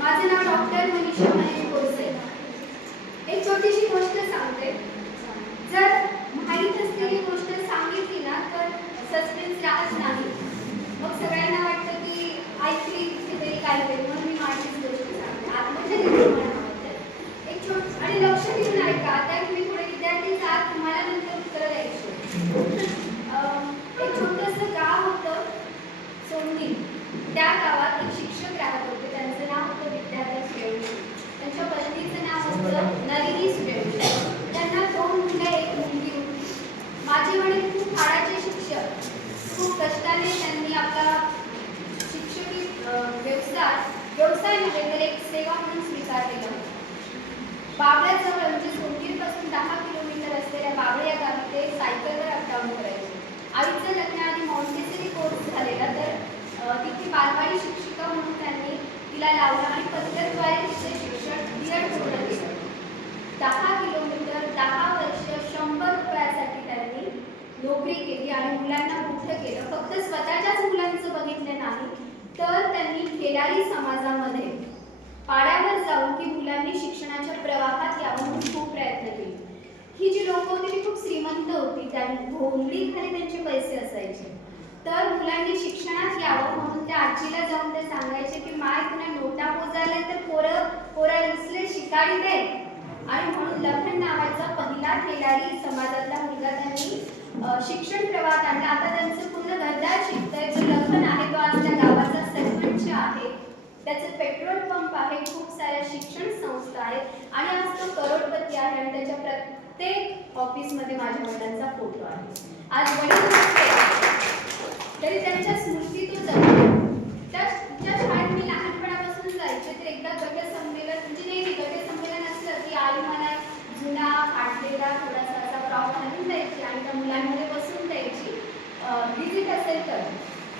माझे नाव डॉक्टर मनीषा महेश बोरसे. एक छोटीशी गोष्ट सांगते. जर माहीत असलेली गोष्ट सांगितली ना तर सस्पेन्स राहत नाही. मग सगळ्यांना वाटतं की ऐकली कुठेतरी काय होईल, म्हणून मी माझीच गोष्ट सांगते. आत्महत्या एक छोट आणि लक्ष देऊन ऐका. आता तुम्ही थोडे विद्यार्थी आहात, तुम्हाला नंतर उत्तर द्यायची. एक छोटंसं गाव होतं सोंगणी. त्या गावात एक शिक्षक राहत होते. त्यांचं नाव होतं विद्याधर सूर्यवंशी. त्यांच्या पत्नीचं नाव होतं नलिनी सूर्यवंशी. त्यांना 2 मुलं एक मुलगी होती. माझे वडील खूप हाडाचे शिक्षक. खूप कष्टाने त्यांनी आपला शिक्षकी व्यवसाय नव्हे तर एक सेवा म्हणून स्वीकारलेला होता. बाबळ्याजवळ म्हणजे सोनगीरपासून 10 किलोमीटर असलेल्या बाबळे या गावी ते सायकलवर अपडाऊन करायचे. आईचं लग्नाआधी मॉन्टेसरी कोर्स झालेला, तर तिथे बालवाडी शिक्षिका म्हणून त्यांनी तिला लावलं आणि पद्धतद्वारे तिचे शिक्षण B.Ed पूर्ण केलं. 10 किलोमीटर 10 वर्ष 100 रुपयासाठी त्यांनी नोकरी केली आणि मुलांना मोठं केलं. फक्त स्वतःच्याच मुलांचं बघितलं नाही, तर त्यांनी खेळाडी समाजामध्ये पाड्यावर जाऊन की मुलांनी शिक्षणाच्या प्रवाहात यावं म्हणून खूप प्रयत्न केले. ही जी लोक होती ती खूप श्रीमंत होती. त्यांनी घोंगडी खाली त्यांचे पैसे असायचे. तर मुलांनी शिक्षणात यावं म्हणून त्या आजीला जाऊन ते सांगायचे की माय तुला नोटा मोजायला तर पोरा रुसले शिकाडी दे. आणि म्हणून लखन नावाचा पहिला खेळाडी समाजातला मुलगा त्यांनी शिक्षण प्रवाहात आणला. आता त्यांचं पूर्ण घरदार शिकतंय. जो लखन आहे तो आज त्या गावाचा सरपंच आहे. त्याचं पेट्रोल पंप आहे, खूप साऱ्या शिक्षण संस्था आहेत आणि आज तो करोडपती आहे. आणि त्याच्या प्रत्येक ऑफिसमध्ये माझ्या वडिलांचा फोटो आहे. आज वडील तरी त्यांच्या स्मृती तो जगतो. त्या शाळेत मी लहानपणापासून जायचे. तर एकदा गटसंमेलन म्हणजे नेहमी गटसंमेलन असलं की आई मला जुना फाटलेला थोडासा असा फ्रॉक घालून द्यायची आणि त्या मुलांमध्ये बसून द्यायची. विजिट असेल तर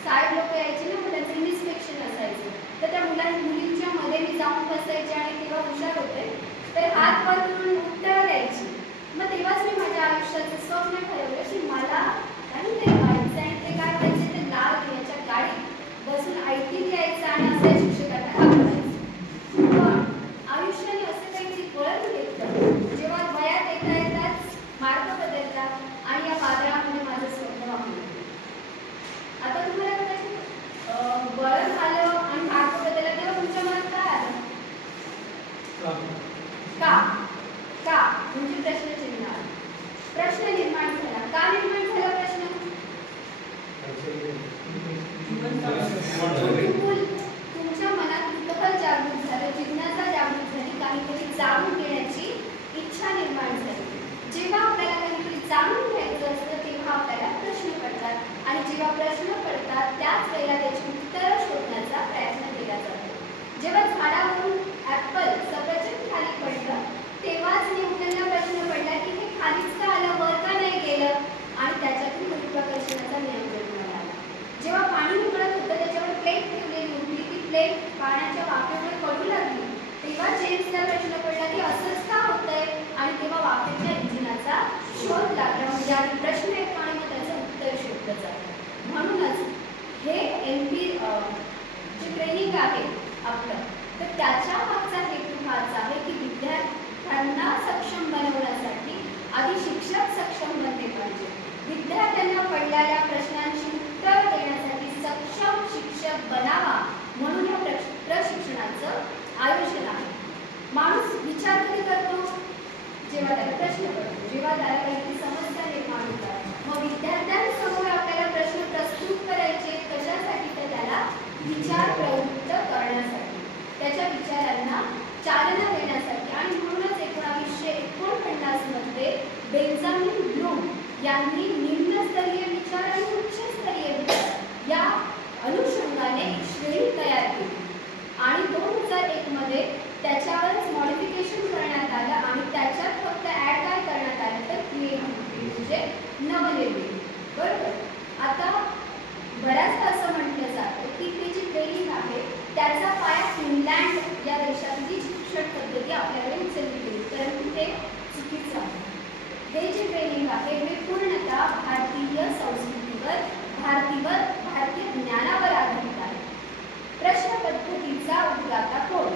साहेब लोक यायचे ना, मग त्यांचं इन्स्पेक्शन असायचं. तर त्या मुलींच्या मध्ये मी जाऊन बसायचे आणि तेव्हा हुशार होते. तर हात वर करून उत्तरं द्यायची. मग तेव्हाच मी माझ्या आयुष्याचं स्वप्न ठरवलं की मला काहीतरी व्हायचं आहे. ते काय व्हायचे, ते लाल याच्या गाडीत बसून IT द्यायचं आणि असं शिक्षकांना दाखवायचं. पण आयुष्याने असं काहीतरी वळण घेतलं जेव्हा वयात येताच मार्ग बदलतात आणि या वादळामध्ये माझं स्वप्न वाहलं. आता तुम्हाला वळण आलं आणि मार्ग बदलला तेव्हा तुमच्या मनात काय आलं? का म्हणजे प्रश्नचिन्ह आलं. प्रश्न निर्माण झाला. का निर्माण झाला प्रश्न? तुमच्या मनात कुतूहल जागृत झालं, जिज्ञासा जागृत झाली, काहीतरी जाणून घेण्याची इच्छा निर्माण झाली. जेव्हा आपल्याला काहीतरी जाणून घ्यायचं असतं तेव्हा आपल्याला प्रश्न पडतात आणि जेव्हा प्रश्न पडतात त्याच वेळेला त्याची उत्तरं शोधण्याचा प्रयत्न केला जातो. जेव्हा झाडावरून ॲपल सफरचंद खाली पडलं तेव्हाच न्यूटनला प्रश्न पडला की हे खालीच का आलं, वर का नाही गेलं, आणि त्याच्यातून गुरुत्वाकर्षणाचा नियम जन्माला आला. जेव्हा पाणी उकळत होतं त्याच्यावर प्लेट ठेवलेली होती, ती प्लेट पाण्याच्या वाफेवर पडू लागली तेव्हा जेम्सला प्रश्न पडला की असंच का होतंय, आणि तेव्हा वाफेच्या इंजिनाचा शोध लागला. म्हणजे आधी प्रश्न येतो आणि मग त्याचं उत्तर शोधलं जातं. म्हणूनच हे MP जे ट्रेनिंग आहे आपलं, तर त्याच्या मागचा हेतू हाच आहे की विद्यार्थ्यांना सक्षम बनवण्यासाठी आधी शिक्षक सक्षम बनले पाहिजे. विद्यार्थ्यांना पडलेल्या प्रश्नांची उत्तर देण्यासाठी सक्षम शिक्षक बनावा म्हणून या प्रशिक्षणाचं आयोजन आहे. माणूस विचार कधी करतो? जेव्हा त्याला प्रश्न पडतो, जेव्हा त्याला काहीतरी समस्या निर्माण होतात. मग विद्यार्थ्यांसमोर आपल्याला प्रश्न प्रस्तुत करायचे कशासाठी? तर त्याला विचार प्रवृत्त करण्यासाठी, त्याच्या विचारांना चालना देण्यासाठी. आणि म्हणूनच 1949 मध्ये बेंजामिन ब्लूम यांनी निम्नस्तरीय विचार आणि उच्चस्तरीय विचार या अनुषंगाने एक श्रेणी तयार केली आणि 2001 मध्ये त्याच्यावरच मॉडिफिकेशन करण्यात आलं आणि त्याच्यात फक्त ॲड काय करण्यात आलं तर क्रिएटिव्हिटी म्हणजे नवनिर्मिती. बरोबर. आता बऱ्याचदा असं म्हटलं जातं की ही जी ट्रेनिंग आहे त्याचा पाया फिनलँड या देशातली शिक्षण पद्धती आपल्याकडे उचलली गेली, परंतु ते चुकीचं आहे. हे जे ट्रेनिंग आहे हे पूर्णतः भारतीय संस्कृतीवर भारतीय ज्ञानावर आधारित आहे. प्रश्न पद्धतीचा उद्गाता कोण?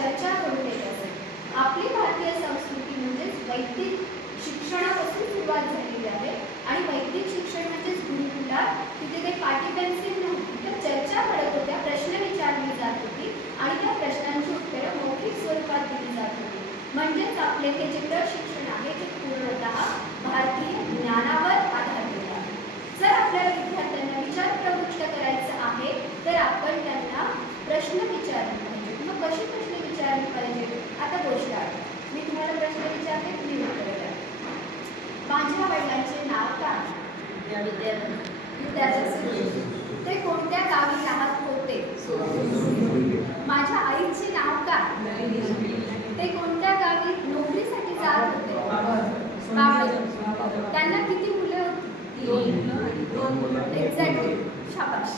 चर्चा करून येत असे. आपली भारतीय संस्कृती म्हणजेच वैदिक शिक्षणापासून सुरुवात झालेली आहे आणि वैदिक शिक्षण म्हणजेच गुरुकुलात तिथे काही पाटी पेन्सिल नव्हती, तर चर्चा घडत होत्या, प्रश्न विचारली जात होती आणि त्या प्रश्नांची उत्तरं मौखिक स्वरूपात दिली जात होती. म्हणजेच आपले हे जे प्रशिक्षण आहे ते पूर्णतः भारतीय ज्ञानावर आधारलेलं आहे. जर आपल्याला विद्यार्थ्यांना विचार प्रवृत्त करायचं आहे तर आपण त्यांना प्रश्न विचारले पाहिजे. मग कशी प्रश्न विचारली पाहिजे? आता गोष्ट आहे, मी तुम्हाला प्रश्न विचारते, तुम्ही उत्तर द्या. माझ्या वडिलांचे नाव काय? विद्यार्थी. ते कोणत्या गावी राहत होते? माझ्या आईचे नाव काय? ते कोणत्या गावी नोकरीसाठी जात होते? त्यांना किती मुले होती? एक्झॅक्टली, शाबाश.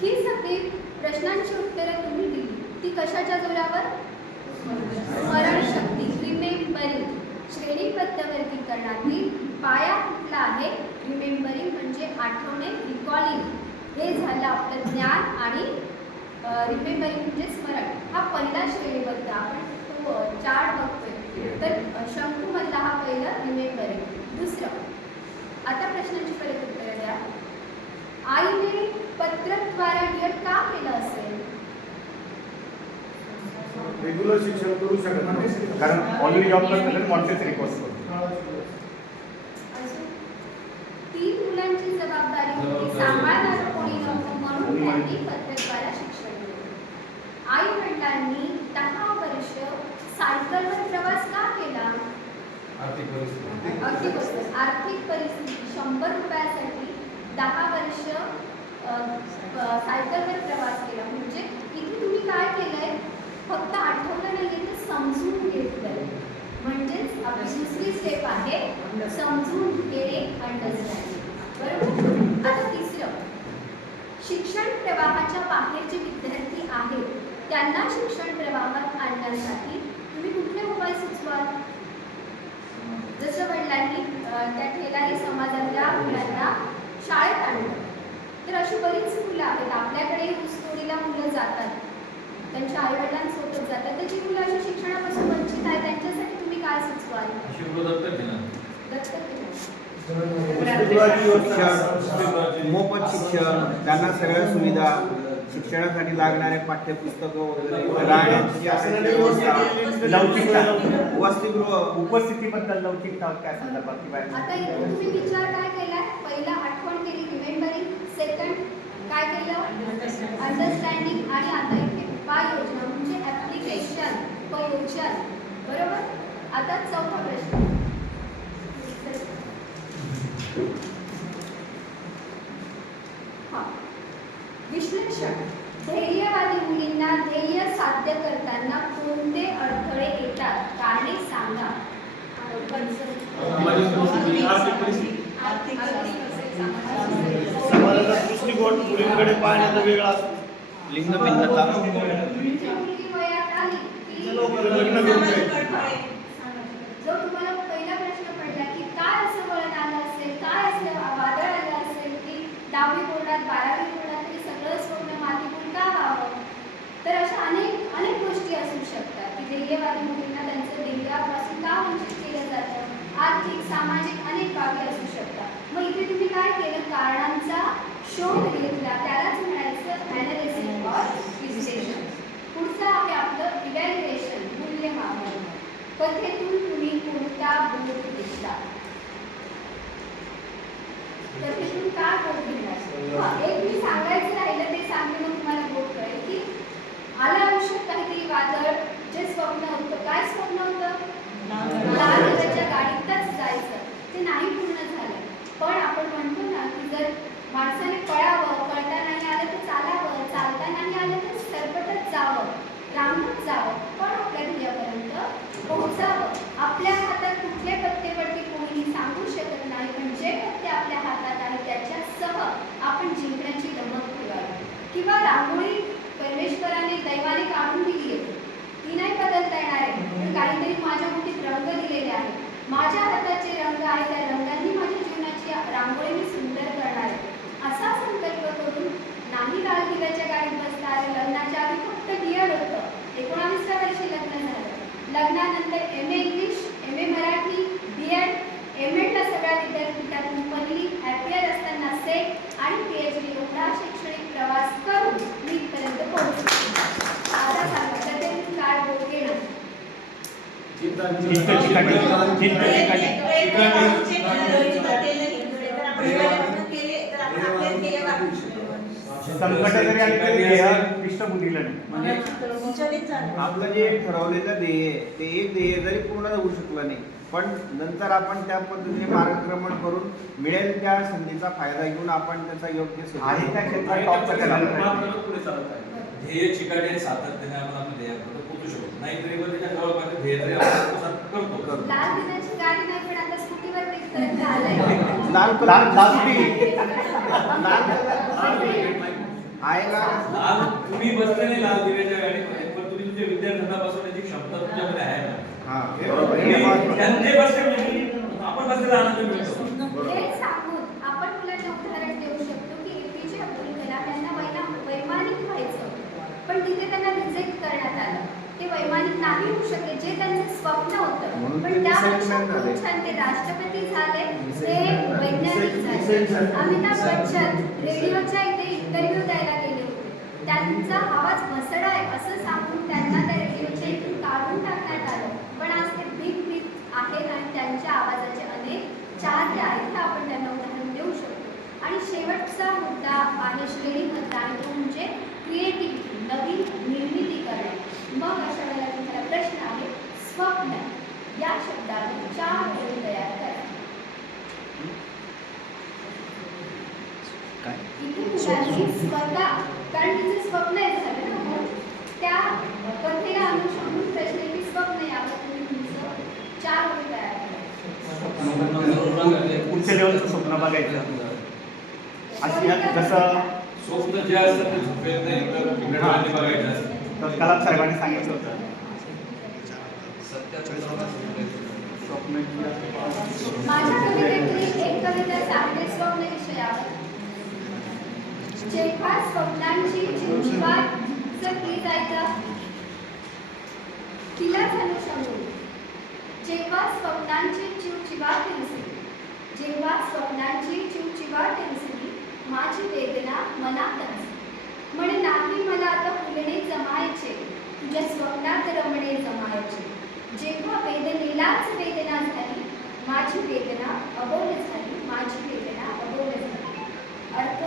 ही सगळी प्रश्नांची उत्तरं तुम्ही दिली, ती कशाच्या जोरावर? स्मरणशक्ती, रिमेंबरिंग. श्रेणीबद्ध वर्गीकरणातील पाया कुठला आहे? रिमेंबरिंग म्हणजे आठवणे, रिकॉलिंग. हे झालं आपलं ज्ञान आणि रिमेंबरिंग म्हणजे स्मरण. हा पहिला श्रेणीबद्ध, आपण तो चार्ट बघतोय तर शंकूमधला हा पहिला रिमेंबरिंग. दुसरं, आता प्रश्नांची परत उत्तरं द्या. आईने पत्रद्वारे नियत का केलं असेल? रेग्युलर शिक्षण करू शकत नाही, कारण ऑलरेडी जॉब करतात मॉन्टेसरी कोर्स करतो. तीन मुलांची जबाबदारी होती, सांभाळणारं कोणी नव्हतं म्हणून त्यांनी पत्रद्वारे शिक्षण दिलं. आई वडिलांनी 10 वर्ष सायकलवर प्रवास का केला? आर्थिक परिस्थिती. 100 रुपयासाठी 10 वर्ष सायकलवर प्रवास केला. म्हणजे इथे तुम्ही काय केलंय? फक्त आठवलं नाही तर समजून घेतलंय. म्हणजेच आपली दुसरी स्टेप आहे समजून घेणे, अंडरस्टँडिंग. बरोबर. आता तिसरं, शिक्षण प्रवाहाच्या बाहेर जे विद्यार्थी आहेत त्यांना शिक्षण प्रवाहात आणण्यासाठी तुम्ही कुठले उपाय सुचवाल? जसं वडिलांनी त्या ठेलारी समाजातल्या मुलांना शाळेत आणलं, तर अशी बरीच मुलं आहेत आपल्याकडे ऊसतोडीला मुलं जातात, त्यांच्या आईवडिलांसोबत जातात, तर जी मुलं अशा शिक्षणापासून वंचित आहेत त्यांच्यासाठी तुम्ही काय सुचवाल? मोफत शिक्षण, त्यांना सगळ्या सुविधा, शिक्षणासाठी लागणारे पाठ्यपुस्तकं वगैरे, राहण्याची लवचिकता, वसतिगृह, उपस्थितीबद्दल लवचिकता काय संदर्भात? आता इथे तुम्ही विचार काय केला? पहिला आठवण केली, रिमेंबरिंग. सेकंड काय केलं? अंडरस्टँडिंग. आणि आता इथे उपाययोजना म्हणजे ऍप्लिकेशन, उपयोजन. बरोबर. आता चौथा प्रश्न. विश्लेषण. धैर्यवादी मुलींना ध्येय साध्य करताना कोणते अडथळे येतात? कारणे सांगा. समाजाचा दृष्टिकोन मुलींकडे पाहण्याचा वेगळा असतो. लिंग भिन्नता, मुलगी वयात आली की लग्न करून जो तुम्हाला पहिला प्रश्न पडला की काय असं वळण आलं असेल, काय असं वादळ आलं असेल की 10वी बोर्डात 12वी बोर्डात तरी सगळं स्वप्न मातीतून का व्हावं? तर अशा अनेक गोष्टी असू शकतात की ध्येयवादी मुलींना त्यांचं ध्येयापासून का वंचित केलं जातं. आर्थिक, सामाजिक अनेक बाबी असू शकतात. मग इथे तुम्ही काय केलं? कारणांचा शोध घेतला, त्यालाच म्हणायचं ॲनालिसिस ऑर विश्लेषण. पुढचं आहे आपलं इव्हॅल्युएशन, मूल्यमापन. कथेतून तुम्ही कोणता बोध घेतला? कथेतून काय बोध घेतला? एक मी सांगायचं राहिलं ते सांगते, मग तुम्हाला बोध कळेल की आलं आयुष्यात काहीतरी वादळ, जे स्वप्न होतं. काय स्वप्न होतं? लाल रंगाच्या गाडीतच जायचं, ते नाही पूर्ण झालं. पण आपण म्हणतो ना की जर माणसाने पळावं, पळता नाही आलं तर चालावं, चालता नाही आलं तर सरपटत जावं, रांगत जावं, पण आपल्या ध्येयापर्यंत पोहोचावं. आपल्या हातात कुठले पत्ते पडते कोणीही सांगू शकत नाही, पण जे पत्ते आपल्या हातात आहे त्याच्यासह आपण जिंकण्याची धमक ठेवावी. किंवा रांगोळी परमेश्वराने दैवाने काढून दिली आहे, ती नाही बदलता येणार आहे, पण काहीतरी माझ्या मुठीत रंग दिलेले आहेत, माझ्या हाताचे रंग आहे, त्या रंगांनी माझ्या जीवनाची रांगोळी मी सुंदर करणार आहे. असा संकल्प करून नाही लाल दिव्याच्या गाडीत बसणार. लग्नाच्या आधी फक्त डिअर होतं, 19 संकट जरी आली तरी ध्येय इष्टभूत दिलं नाही. म्हणजे आपलं जे ठरवलेलं ध्येय आहे, ते एक ध्येय जरी पूर्ण होऊ शकलं नाही, पण नंतर आपण त्या पद्धतीने मार्गक्रमण करून मिळेल त्या संधीचा फायदा घेऊन आपण त्याचा योग्य आहे त्या क्षेत्रात टॉपचं करायला पाहिजे. पुढे चालत आहे. ध्येय चिकाटी सातत्याने आपण आपल्या ध्येयाकडे पोहोचू शकतो. नाहीतरी मग त्याच्या जवळपास ध्येय जरी आपण करतो. लाल दिनाची गाडी नाही पण आता स्कूटीवर इथपर्यंत आलंय. लाल तुम्ही बसले नाही लाल दिव्याच्या गाडीमध्ये, पण तुम्ही तुमच्या विद्यार्थ्यांना बसवण्याची क्षमता तुमच्याकडे आहे ना. त्यांनी बसले म्हणजे आपण बसलेला आनंद मिळतो. हे सांगून आपण मुलांना उदाहरण देऊ शकतो की एपीजे अब्दुल कलाम यांना वैमानिक व्हायचं, पण तिथे त्यांना रिजेक्ट करण्यात आलं. ते वैमानिक नाही होऊ शकले, जे त्यांचं स्वप्न होतं. पण त्यापेक्षा खूप छान ते राष्ट्रपती झाले, ते वैज्ञानिक झाले. अमिताभ बच्चन रेडिओच्या इथे इंटरव्ह्यू द्यायला गेले होते. त्यांचा आवाज मसडा आहे असं सांगून त्यांना त्या रेडिओच्या इथून काढून टाकण्यात आलं. पण आज ते बिग आहेत आणि त्यांच्या आवाजाचे अनेक चाहते आहेत. हे आपण त्यांना उदाहरण देऊ शकतो. आणि शेवटचा मुद्दा आहे श्रेणीमधला, आणि तो म्हणजे क्रिएटिव्हिटी, नवीन निर्मिती करणे. मग अशा वेळेला तुम्हाला प्रश्न आहे, स्वप्न या शब्दाने 4 ओळी तयार करा. इथे मुलांनी स्वतः, कारण तिचं स्वप्न आहे झालं ना, मग त्या कथेला अनुसरून प्रश्न की स्वप्न यावर तुम्ही तुमचं 4 ओळी तयार करा. उच्च लेवलचं स्वप्न बघायचं. अशी जसं स्वप्न जे असतं ते झोपेत नाही तर डोळ्यांनी बघायचं असतं. तर कलाम साहेबांनी सांगितलं होतं. माझ्या कवितेतली एक कविता सांगते स्वप्न विषयावर. जेव्हा स्वप्नांची चिंचवाट चकली जायचा तिला झालो शंभू. जेव्हा स्वप्नांची चिवचिवाट दिसली, जेव्हा स्वप्नांची चिवचिवाट दिसली, माझी वेदना मनात असली. म्हणे नाही मला आता फुलणे जमायचे, तुझ्या स्वप्नात रमणे जमायचे. जेव्हा वेदनेलाच वेदना झाली, माझी वेदना अबोल झाली, माझी वेदना अबोल झाली. अर्थ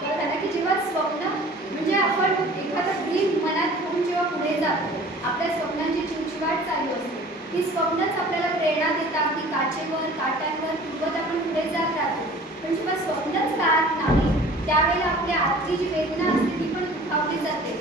कळला ना, की जेव्हा स्वप्न म्हणजे आपण एखादा ड्रीम मनात ठेवून जेव्हा पुढे जातो, आपल्या स्वप्नांची चिवचिवाट चालू असते. ही स्वप्नच आपल्याला प्रेरणा देतात, की काचेवर काट्यांवर फिरवत आपण पुढे जात राहतो. पण जेव्हा स्वप्नच राहत नाही, त्यावेळेला आपल्या आतली जी वेदना असते ती पण दुखावली जाते.